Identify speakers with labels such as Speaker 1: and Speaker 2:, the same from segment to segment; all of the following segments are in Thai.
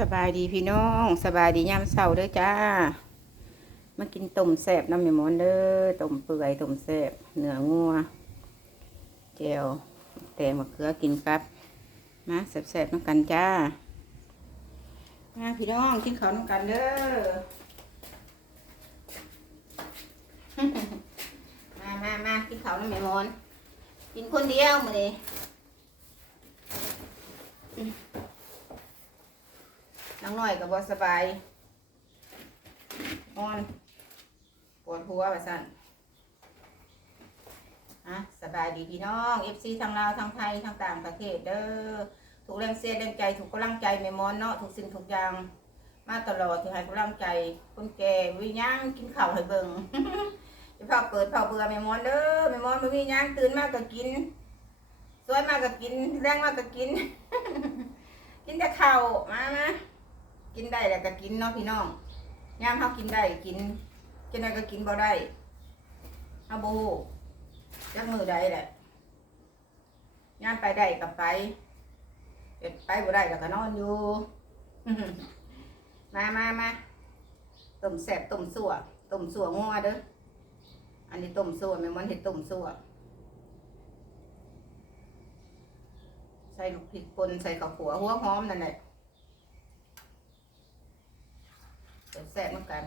Speaker 1: สบายดีพี่น้องสบายดียามเช้าเด้อจ้ามากินต้มแซ่บน้ำแม่หมอนเด้อต้มเปื่อยต้มแซ่บเนื้องัวเจวแตงมะเขือกินกับมาแซ่บๆน้ำกันจ้ามาพี่น้องกินข้าวน้ำกันเด้อมามามากินข้าวน้ำแม่หมอนกินคนเดียวมาเลย น้องน้อยกับบสบายนอนปวดหัวว่าสั่นอะสบายดีพี่น้องเอฟซีทางลาวทางไทยทางต่างประเทศเด้อถูกแรงเสียแรงใจถูกกำลังใจแม่มอนเนาะถูกสิ่งถูกอย่างมาตลอดที่ให้กำลังใจคนแก่วิญญาณกินข้าวให้เบิ่งจะพาเปิดเผาเบื่อแม่มอนเด้อแม่มอนไม่มีหยังตื่นมากก็กินสวยมากก็กินแรงมากก็กิน กินแต่ข้าวมามา กินได้แล้วก็กินเนาะพี่น้องยามเฮากินได้กินจังไดก็กินบ่ได้เฮาบ่ฮู้จักมือใดแหละยามไปได้ก็ไปเอ็ดไปบ่ได้แล้วก็นอนอยู่ มามามาต้มแซ่บต้มสัวต้มสัวงัวเด้อ อันนี้ต้มซั่วแม่มันเห็ดต้มซั่วใส่ลูกพริกป่นใส่ข้าวขัวหัวหอมนั่นแหละแซ่บๆเหมือน กัน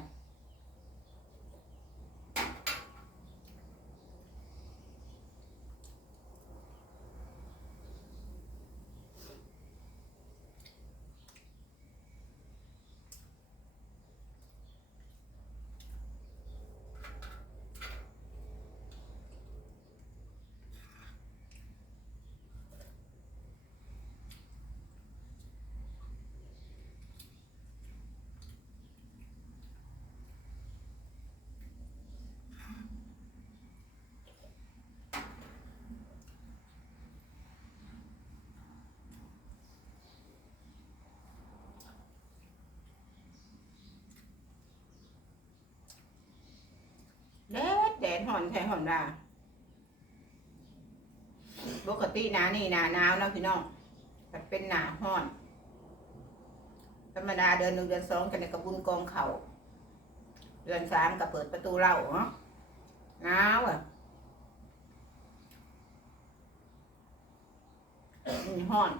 Speaker 1: ห่อนแทงห่อนดาปกติหนานี่หนาหนาวเนาะพี่น้องแต่เป็นหนาห่อน ธรรมดาเดือนหนึ่งเดือนสองกันในกระบุญกองเขาเดือนสามก็เปิดประตูเล่าเนาะหนาวอะห่อน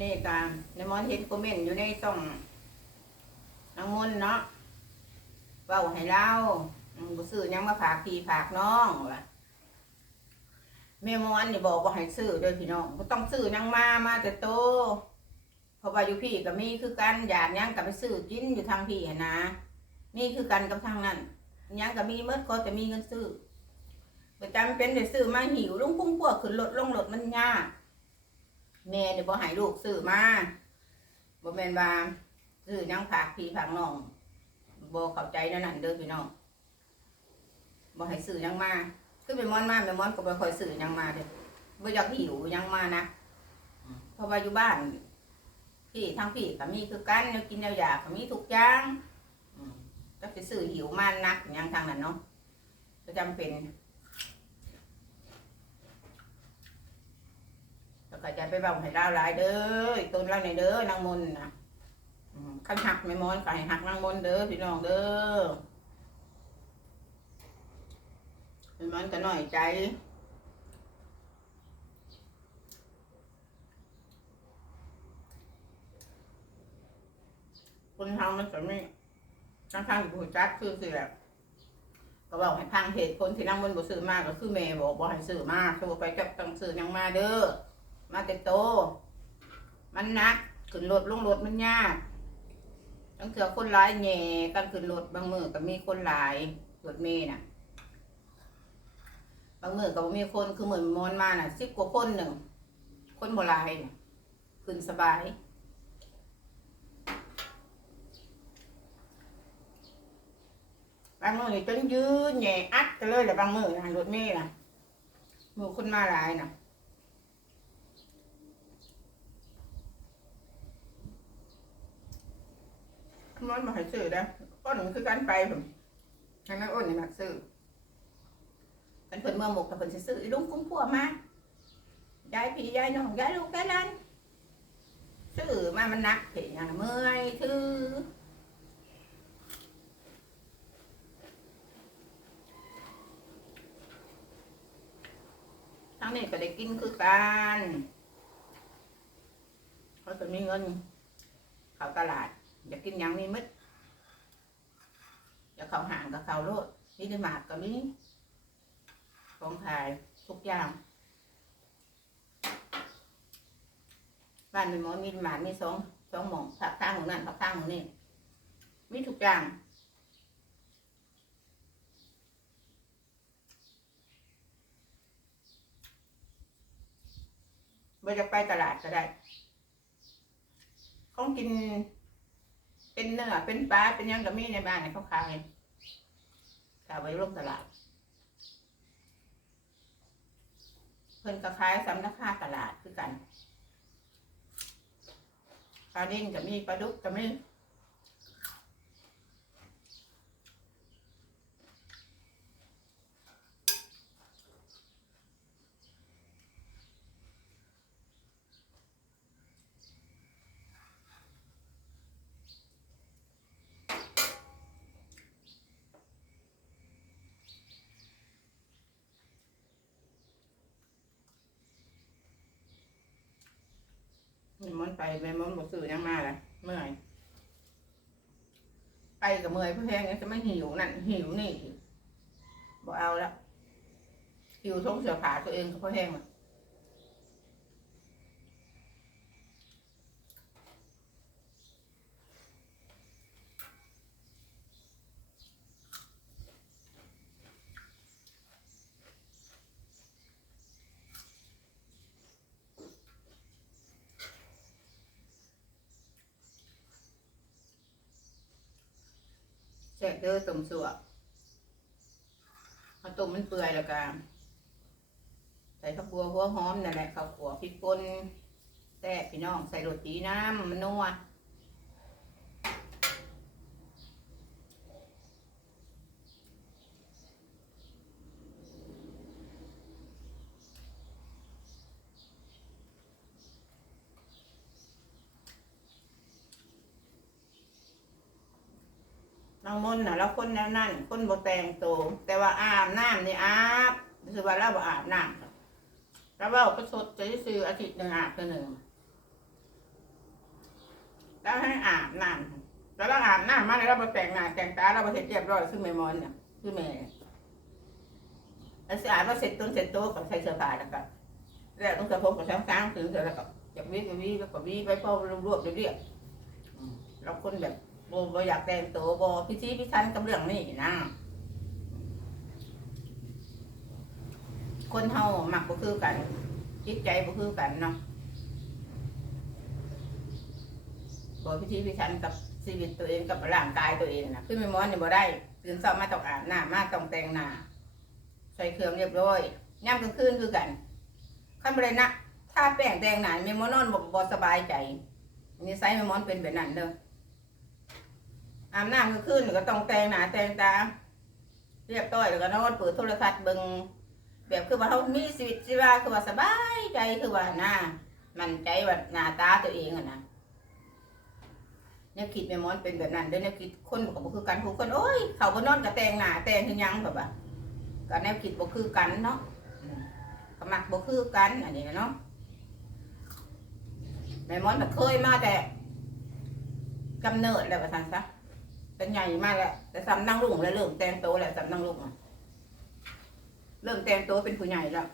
Speaker 1: นี่การในมอนเห็นคอมเมนต์อยู่ในช่องนางมนต์เนาะเว้าให้เล่าอืมบ่ซื้อยังมาฝากพี่ฝากน้องว่ะแม่มอนนี่บอกว่าให้ซื้อเด้อพี่น้องบ่ต้องซื้อยังมามาแต่โตเพราะว่าอยู่พี่ก็มีคือกันอยากยังก็ไปซื้อกินอยู่ทางพี่หั้นนะนี่คือกันกับทางนั้นยังก็มีเมื่อก็จะมีเงินซื้อประจำเป็นได้ซื้อมาหิวลุงพุ่งพวกขึ้นรถลงรถมันยาก แม่เดี๋ยวบ่ให้ลูกซื้อมาบ่แม่นว่าซื้อหยังฝากพี่ฝากน้องบ่เข้าใจนั่นนั่นเด้อพี่น้องบ่ให้ซื้อยังมาคือแม่มอนมาแม่มอนก็บ่ค่อยซื้อยังมาเด้อบ่อยากหิวยังมานะเพราะว่าอยู่บ้าน พี่ทั้งพี่ก็มีคือกันแนวกินแนวอยากก็มีทุกอย่างก็สิซื้อหิวมานักยังทางนั้นเนาะก็จำเป็น ก็จะไปบอกให้ดราหลายเด้อตุนเราในเด้อนางมนนะข้าหักไม่มอนไก่หักนางมนเด้อพี่น้องเด้อไม่มอนก็หน่อยใจคนทำมันจะไม่ทั้งทางผู้จัดคือสิแบบก็บอกให้พังเหตุคนที่นั่งบนบ่ซื้อมากก็คือแม่บอกบอกให้ซื้อมากโทรไปจับตังซื้อยังมาเด้อ มาแต่โต มันนักขึ้นรถลงรถมันยากตั้งเถื่อคนร้ายแหน่กันขึ้นรถบางมือก็มีคนหลายรถเมย์น่ะ บางมือก็บ่มีคนคือเหมือนมอนมาน่ะสิบกว่าคนหนึ่ง คนโบราณขึ้นสบายบางมือนี่จนยืนแหน่อัดกันเลยแหละบางมือนะรถเมย์น่ะมือคนมาหลายน่ะ มันมาให้ซื้อได้ก้อนหนึ่งคือการไปผมทางนั้นอ้นนี่มักซื้อกันเพิ่นเมื่อหมกกับเพิ่นสิซื้ออีลุงกุ้งพัวมายายพี่ยายน้องยายลูกยายหลานซื้อมามันหนักเห็นอย่างเมื่อยถือทั้งนี้ก็ได้กินคือกันเขาจะมีเงินเข้าตลาด อยากกินหยังนี่มึดอยากเข้าห่างกับเข้าโลดนี่ได้หมากกับนี้ของขายทุกอย่างบ้านมีหมอมีหมากมีสองสองหมองผักข้างของนั่นผักข้างของนี่มีทุกอย่างไม่จะไปตลาดก็ได้ของกิน เป็นเนื้อเป็นปลาเป็นยังก็มีในบ้านเขาขายขายไว้ร่วมตลาดเพิ่นก็ขายสำนักค่าตลาดคือกันปลาดิ้งก็มีปลาดุกก็มี ไปแม่มันบ่ซื้อยังมาละเมื่อยไปกับเมื่อยเพื่อแห้งจะไม่หิวนั่นหิวนี่บ่เอาแล้วหิวท้องเสือผาตัวเองก็เพราะแห้งอะ แต่เด้อต้มสัวเอาต้มมันเปื่อยแล้วกันใส่ข้าวบัวหัวหอมนั่นแหละข้าวขัวพริกป่นแซ่บพี่น้องใส่โรตีน้ำมันนัว น้องมนน่ะเราคนแนวนั่นคนบ่แต่งตัวแต่ว่าอาบน้ำนี่อาบคือว่าเราบ่อาบน้ำแล้วเราก็สดจะซื้ออาทิตย์หนึ่งอาบเทื่อหนึ่งแล้วให้อาบน้ำแล้วเราอาบน้ำมาแล้วเราบ่แต่งหน้าแต่งตาเราบ่เสร็จเรียบร้อยคือแม่มอนเนี่ยคือแม่แล้วสะอาดว่าเสร็จต้นเสร็จโตก็ใส่เสื้อผ้าแล้วก็แล้วต้องกระผมกับช้างๆถึงเสร็จแล้วก็อยากวิ่งวิ่งแล้วก็วิ่งไปพอรวบๆเรียบๆเราคนแบบ บโบอยากแต่งตัวโบพิธีพิธันกับเรื่องนี้นะ คนเฮามักบ่คือกัน จิตใจบ่คือกันเนาะบ่พิธีพิธันกับชีวิตตัวเองกับร่างกายตัวเองนะคือไม่มอนนี่บ่ได้ตื่นเช้ามาต้องอาบน้ำมาต้องแต่งหน้าใส่เครื่องเรียบร้อยยามกลางคืนคือกันคันบ่ได้นะถ้าแป้งแต่งหน้าแม่มอนอนบ่บ่สบายใจนิสัยม่มอนเป็นแบบนั้นเด้อ อาบน้ำก็ขึ้นก็ต้องแต่งหน้าแต่งตาเรียบร้อยแล้วก็นอนเปิดโทรทัศน์เบิ่งแบบคือว่าเขามีชีวิตชีวาคือว่าสบายใจคือว่าน่ามันใจว่าหน้าตาตัวเองอะนะเนี่ยคิดแม่มอนเป็นแบบนั้นเด้อเนี่ยคิดคนก็บ่คือกันผู้คนโอ้ยเขาบ่นอนก็แต่งหน้าแต่งคือหยังแบบว่าก็แนวคิดบ่คือกันเนาะก็มักบ่คือกันอันนี้เนาะแม่มอนก็เคยมาแต่กำเนิดแล้วประทานซะ เป็นใหญ่มากแล้วแต่สำนั่งลุงแล้วเริ่มแต่งโตวแล้วสำนั่งลุงเริ่มแต่งโตเป็นผู้ใหญ่แล้ว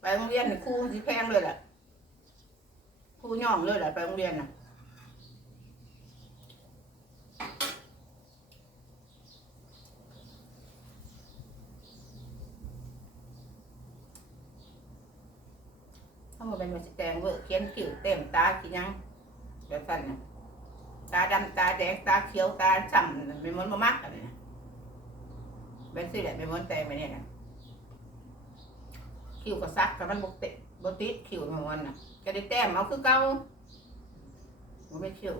Speaker 1: ไปโรงเรียนนี่ครูสิแพงเลยแหละคู่ย่องเลยแหละไปโรงเรียนน่ะเขาบอกเป็นว่าสิแต่งเคิ้วเต็มตาขี้ยังเดี๋ยวสั่นน่ะตาดำตาแดงตาเขียวตาฉ่ำเป็นมันมามักอะไรนะเป็นสิแหละเป็นมันแต่งไปเนี่ยนะคิวก็ซักกับมันบกเตะบติดคิวของมันน่ะก็ได้แต้มเอาคือเก่ามันไม่คิว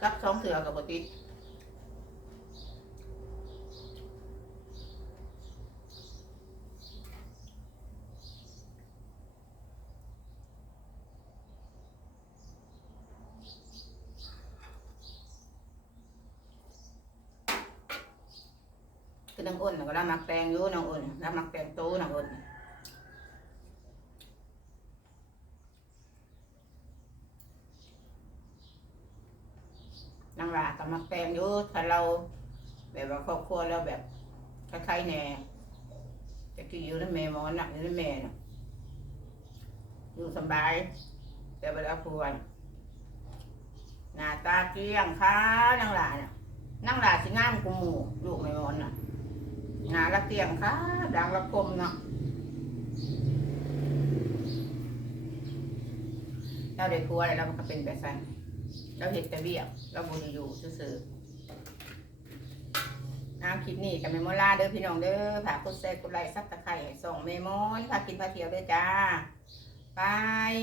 Speaker 1: ซักสองเสือกับบติด คือนางอ้นก็รับมักแตงอยู่นางอ้นรับมักแตงโตนางอ้นนางลากับมักแตงอยู่ถ้าเรา แบบว่าครอบครัวเราแบบคล้ายๆแน่จะกี่อยู่ในแม่หมอนน่ะอยู่ในแม่นะอยู่สบาย แต่เวลาควรหน้าตาเกลี้ยงค่ะนางหลาน่ะนางหลาสิงามกูหมู่ลูกแม่มอนน่ะ หนาละเกียงค่ะ ดังละคมเนาะเราได้ครัวแล้วมันก็เป็นแบบนั้นเราเห็นแต่เบี้ยเราบุญอยู่ซื่อๆเอาคลิปนี้กับเมมอลาเด้อพี่น้องเด้อฝากกดแชร์กดไลค์ซับตะไคร้ส่งเมมอนพากินพาเที่ยวเด้อจ้าบาย